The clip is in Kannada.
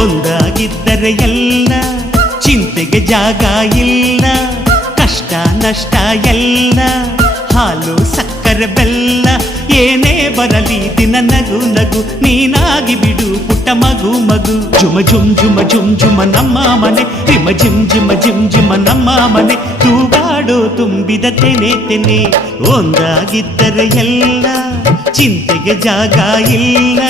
ಒಂದಾಗಿದ್ದರೆ ಎಲ್ಲ ಚಿಂತೆಗೆ ಜಾಗ ಇಲ್ಲ, ಕಷ್ಟ ನಷ್ಟ ಎಲ್ಲ ಹಾಲು ಸಕ್ಕರೆ ಬೆಲ್ಲ, ಏನೇ ಬರಲಿ ದಿನ ನಗು ನಗು ನೀನಾಗಿ ಬಿಡು ಪುಟ್ಟ ಮಗು ಮಗು. ಜುಮ ಜುಮ್ ಜುಮ ಜುಮ್ ಜುಮ ನಮ್ಮ ಮನೆ, ರಿಮ ಜಿಮ್ ಜಿಮ ಜಿಮ್ ಜಿಮ ನಮ್ಮ ಮನೆ, ತೂಗಾಡೋ ತುಂಬಿದ ತೆನೆ ತೆನೆ. ಒಂದಾಗಿದ್ದರೆ ಎಲ್ಲ ಚಿಂತೆಗೆ ಜಾಗ ಇಲ್ಲ.